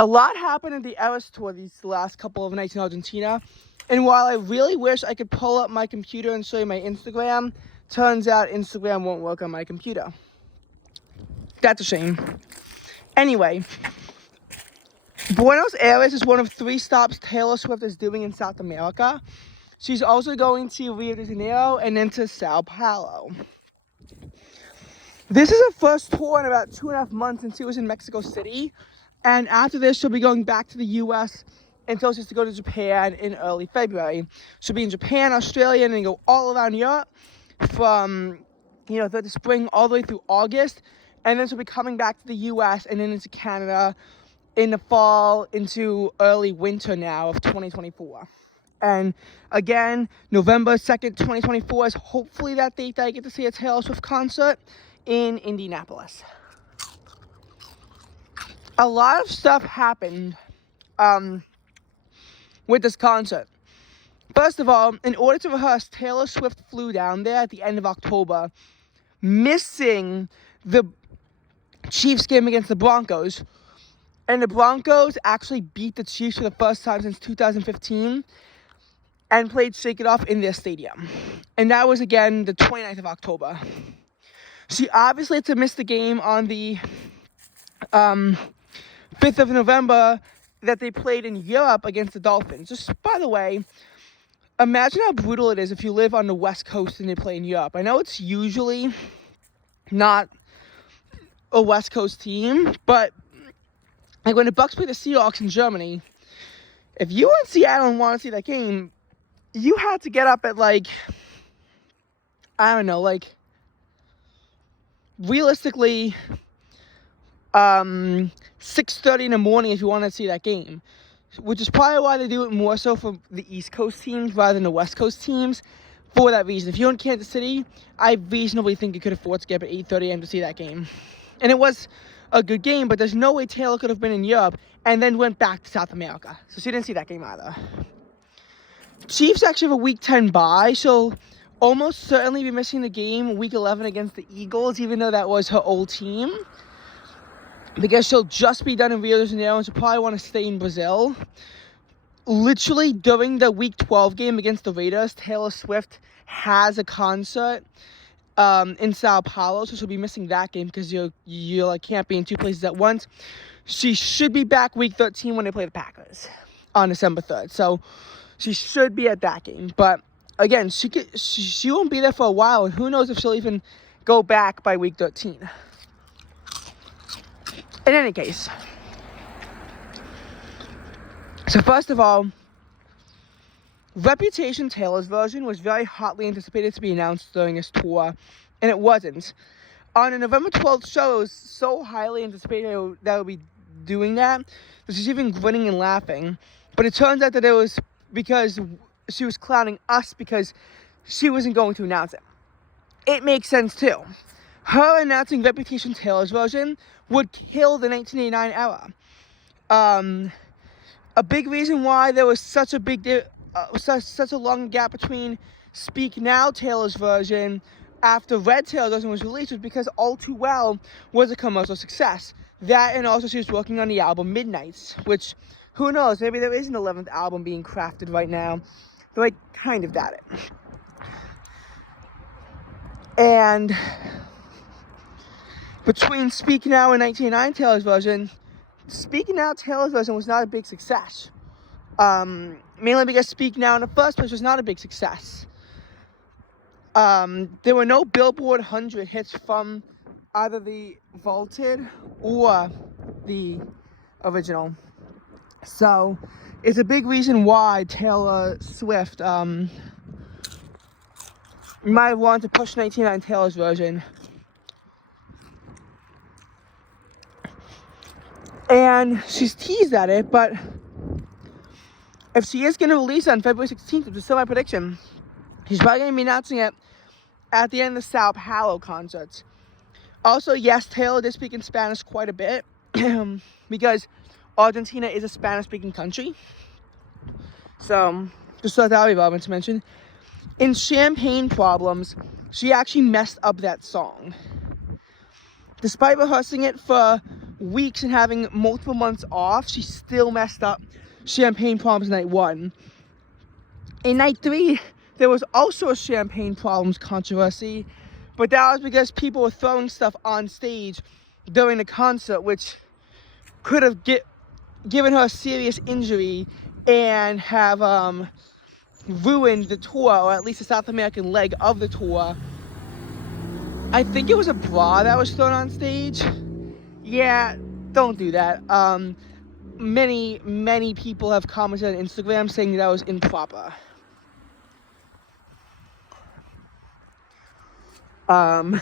A lot happened at the Eras Tour these last couple of nights in Argentina. And while I really wish I could pull up my computer and show you my Instagram, turns out Instagram won't work on my computer. That's a shame. Anyway, Buenos Aires is one of 3 stops Taylor Swift is doing in South America. She's also going to Rio de Janeiro and then to Sao Paulo. This is her first tour in about 2.5 months since she was in Mexico City. And after this, she'll be going back to the U.S. until she has to go to Japan in early February. She'll be in Japan, Australia, and then go all around Europe from, the spring all the way through August. And then she'll be coming back to the U.S. and then into Canada in the fall into early winter now of 2024. And again, November 2nd, 2024 is hopefully that date that I get to see a Taylor Swift concert in Indianapolis. A lot of stuff happened with this concert. First of all, in order to rehearse, Taylor Swift flew down there at the end of October, missing the Chiefs game against the Broncos. And the Broncos actually beat the Chiefs for the first time since 2015 and played Shake It Off in their stadium. And that was, again, the 29th of October. She obviously had to miss the game on the 5th of November that they played in Europe against the Dolphins. Just, by the way, imagine how brutal it is if you live on the West Coast and they play in Europe. I know it's usually not a West Coast team, but like when the Bucks play the Seahawks in Germany, if you were in Seattle and want to see that game, you had to get up at realistically 6:30 in the morning if you want to see that game, which is probably why they do it more so for the East Coast teams rather than the West Coast teams for that reason. If you're in Kansas City, I reasonably think you could afford to get up at 8:30 a.m. to see that game. And it was a good game, but there's no way Taylor could have been in Europe and then went back to South America. So she didn't see that game either. Chiefs actually have a Week 10 bye. She'll almost certainly be missing the game Week 11 against the Eagles, even though that was her old team, because she'll just be done in Rio de Janeiro and she'll probably want to stay in Brazil. Literally during the Week 12 game against the Raiders, Taylor Swift has a concert in Sao Paulo, so she'll be missing that game because you can't be in 2 places at once. She should be back Week 13 when they play the Packers on December 3rd, so she should be at that game. But again, she won't be there for a while, and who knows if she'll even go back by Week 13. In any case, so first of all, Reputation Taylor's version was very hotly anticipated to be announced during this tour, and it wasn't. On the November 12th show, it was so highly anticipated that it would be doing that she's even grinning and laughing. But it turns out that it was because she was clowning us because she wasn't going to announce it. It makes sense too. Her announcing Reputation Taylor's version would kill the 1989 era. A big reason why there was such a long gap between Speak Now Taylor's version after Red Taylor's version was released was because All Too Well was a commercial success. That, and also she was working on the album Midnights, which, who knows, maybe there is an 11th album being crafted right now. Though I kind of doubt it. And between Speak Now and 1989 Taylor's version, Speak Now Taylor's version was not a big success. Mainly because Speak Now in the first place was not a big success. There were no Billboard 100 hits from either the vaulted or the original. So it's a big reason why Taylor Swift might want to push 1989 Taylor's version. And she's teased at it, but if she is going to release it on February 16th, which is still my prediction, she's probably going to be announcing it at the end of the Sao Paulo concerts. Also, yes, Taylor did speak in Spanish quite a bit because Argentina is a Spanish-speaking country. So, just thought that would be relevant to mention. In Champagne Problems, she actually messed up that song. Despite rehearsing it for weeks and having multiple months off, she still messed up Champagne Problems night 1. In night 3, there was also a Champagne Problems controversy, but that was because people were throwing stuff on stage during the concert, which could have given her a serious injury and have ruined the tour, or at least the South American leg of the tour. I think it was a bra that was thrown on stage. Yeah, don't do that. Many people have commented on Instagram saying that was improper. Now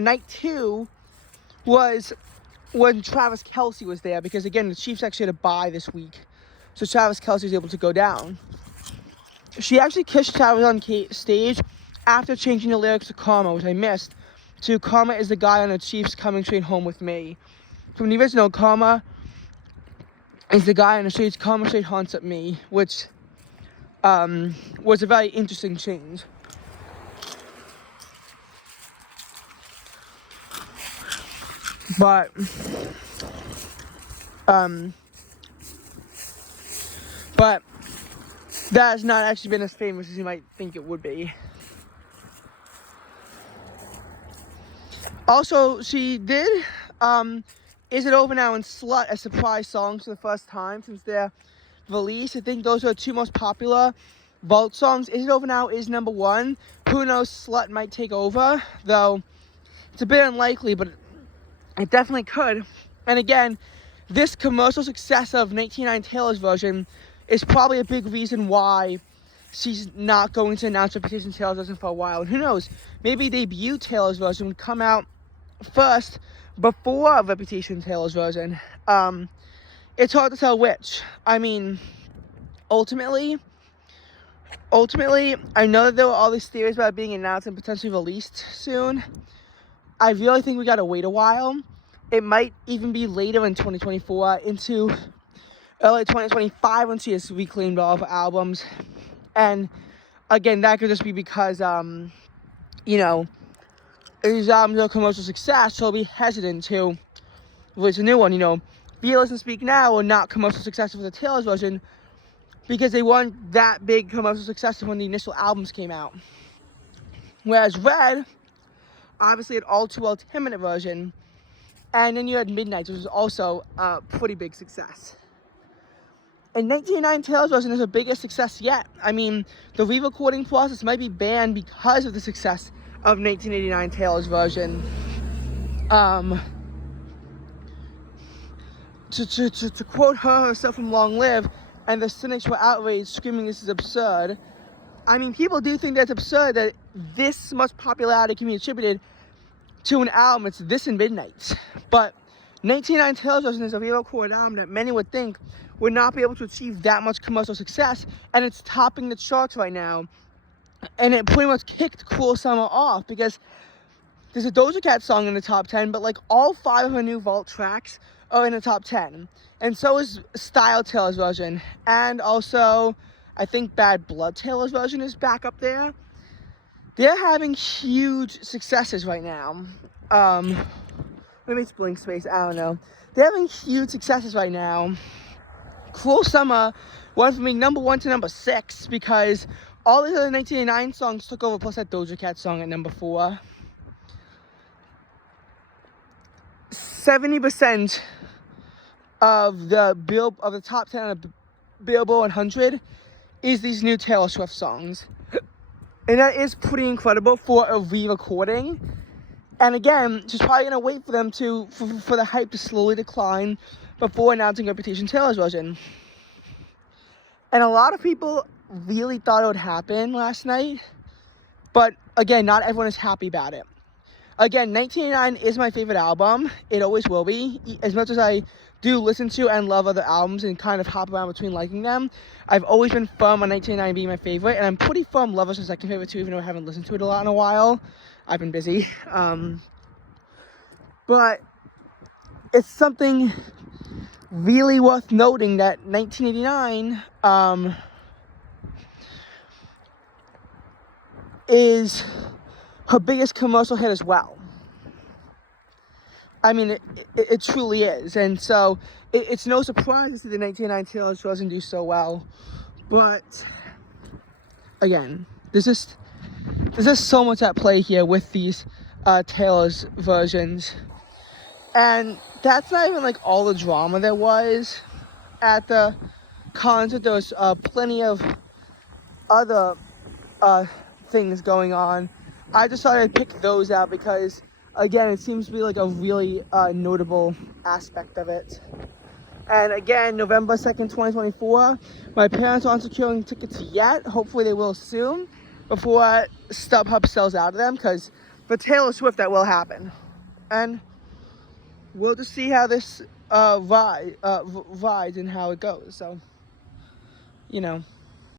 night 2 was when Travis Kelce was there, because again the Chiefs actually had a bye this week, so Travis Kelce was able to go down. She actually kissed Travis on stage after changing the lyrics to Karma, which I missed, to Karma is the guy on the Chiefs Coming Straight Home With Me. From the original, Karma is the guy on the streets, Karma Straight Haunts at Me, which was a very interesting change. But that has not actually been as famous as you might think it would be. Also, she did Is It Over Now and Slut as surprise songs for the first time since their release. I think those are the 2 most popular vault songs. Is It Over Now is number 1. Who knows, Slut might take over, though it's a bit unlikely, but it definitely could. And again, this commercial success of 1989 Taylor's version is probably a big reason why she's not going to announce Reputation Taylor's version for a while. And who knows, maybe debut Taylor's version would come out first before Reputation Taylor's version. It's hard to tell which. I mean, ultimately, I know that there were all these theories about it being announced and potentially released soon. I really think we gotta wait a while. It might even be later in 2024 into early 2025 when she has reclaimed all of her albums. And again, that could just be because, these albums are a commercial success, so I'll be hesitant to release a new one. Fearless and Speak Now were not commercial successes for the Taylor's version because they weren't that big commercial successes when the initial albums came out. Whereas Red obviously had All Too Well 10-minute version, and then you had Midnight, which was also a pretty big success. And 1989 Taylor's version is her biggest success yet. I mean, the re-recording process might be banned because of the success of 1989 Taylor's version. To quote herself from Long Live, and the cynics were outraged, screaming, "This is absurd." I mean, people do think that's absurd that this much popularity can be attributed to an album. It's this and Midnight. But 1989 Taylor's version is a re-recorded album that many would think would not be able to achieve that much commercial success, and it's topping the charts right now. And it pretty much kicked Cruel Summer off because there's a Doja Cat song in the top 10, but like all 5 of her new vault tracks are in the top 10. And so is Style Taylor's version. And also, I think Bad Blood Taylor's version is back up there. They're having huge successes right now. Maybe it's blank space, I don't know. They're having huge successes right now. Cruel Summer went from being number 1 to number 6 because all these other 1989 songs took over, plus that Doja Cat song at number 4. 70% of the top 10 of the Billboard 100 is these new Taylor Swift songs. And that is pretty incredible for a re-recording. And again, she's probably going to wait for them for the hype to slowly decline before announcing Reputation Taylor's version. And a lot of people really thought it would happen last night. But again, not everyone is happy about it. Again, 1989 is my favorite album. It always will be. As much as I do listen to and love other albums and kind of hop around between liking them, I've always been firm on 1989 being my favorite. And I'm pretty firm Lover's my second favorite too, even though I haven't listened to it a lot in a while. I've been busy. But it's something really worth noting that 1989 is her biggest commercial hit as well. I mean, it truly is. And so it's no surprise to see the 1999 Taylor doesn't do so well. But again, there's just so much at play here with these Taylor's versions. And that's not even like all the drama there was at the concert. There was plenty of other things going on. I decided to pick those out because, again, it seems to be like a really notable aspect of it. And again, November 2nd, 2024, my parents aren't securing tickets yet. Hopefully they will soon before StubHub sells out of them, because for Taylor Swift that will happen. And we'll just see how this rides and how it goes. So, you know.